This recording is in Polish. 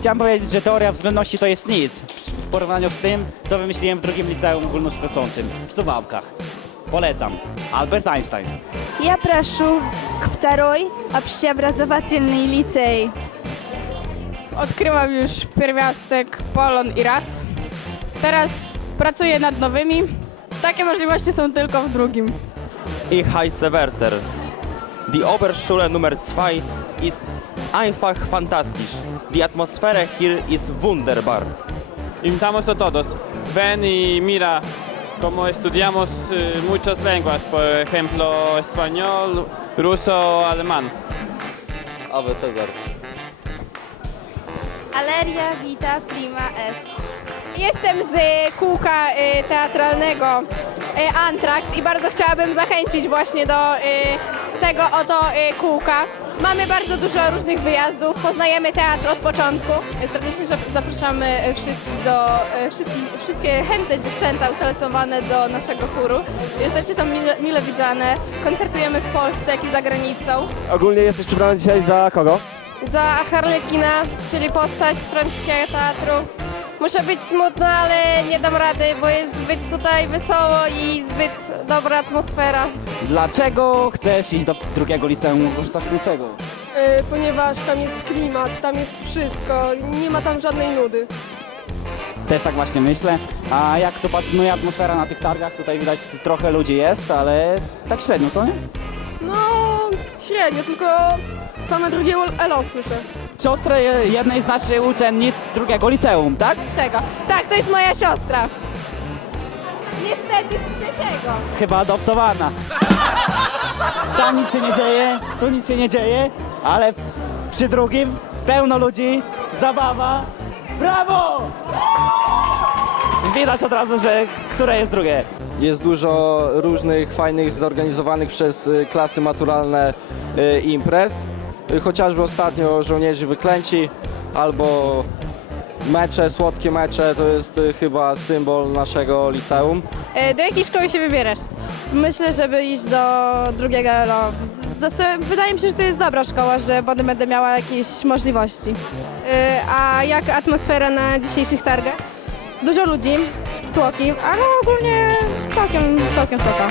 chciałem powiedzieć, że teoria względności to jest nic w porównaniu z tym, co wymyśliłem w drugim liceum ogólnokształcącym w Suwałkach. Polecam. Albert Einstein. Я прошу к второй общеобразовательной лицей. Odkryłam już pierwiastek polon i rad. Teraz pracuję nad nowymi. Takie możliwości są tylko w drugim. Ich heiße Werther. Die Oberschule Nummer 2 ist einfach fantastisch. Die Atmosphäre hier ist wunderbar. Invitamos a todos. Ven y mira cómo estudiamos eh, muchas lenguas, por ejemplo, español, ruso, alemán. Awe Cezar. Aleria Vita Prima Est. Jestem z kółka y, teatralnego y, Antrakt i bardzo chciałabym zachęcić właśnie do y, tego oto y, kółka. Mamy bardzo dużo różnych wyjazdów, poznajemy teatr od początku. Serdecznie zap- zapraszamy wszystkich do, e, wszystkich, wszystkie chętne dziewczęta utalentowane do naszego chóru. Jesteście tam mile, mile widziane. Koncertujemy w Polsce, jak i za granicą. Ogólnie jesteś przebrany dzisiaj za kogo? Za Harlekina, czyli postać z francuskiego teatru. Muszę być smutna, ale nie dam rady, bo jest zbyt tutaj wesoło i zbyt dobra atmosfera. Dlaczego chcesz iść do drugiego liceum ogólnokształcącego? ponieważ tam jest klimat, tam jest wszystko, nie ma tam żadnej nudy. Też tak właśnie myślę. A jak to pasjonuje atmosfera na tych targach? Tutaj widać trochę ludzi jest, ale tak średnio, co nie? No, średnio, tylko same drugie elo słyszę. Siostrę je- jednej z naszych uczennic drugiego liceum, tak? Czego? Tak, to jest moja siostra. Niestety z trzeciego. Chyba adoptowana. Tam nic się nie dzieje, tu nic się nie dzieje, ale przy drugim pełno ludzi, zabawa. Brawo! Widać od razu, że które jest drugie. Jest dużo różnych fajnych, zorganizowanych przez y, klasy maturalne y, imprez. Chociażby ostatnio żołnierzy wyklęci albo mecze, słodkie mecze, to jest y, chyba symbol naszego liceum. E, Do jakiej szkoły się wybierasz? Myślę, żeby iść do drugiego ELO. Wydaje mi się, że to jest dobra szkoła, że potem będę miała jakieś możliwości. E, A jak atmosfera na dzisiejszych targach? Dużo ludzi, tłoki, ale ogólnie całkiem, całkiem spoko.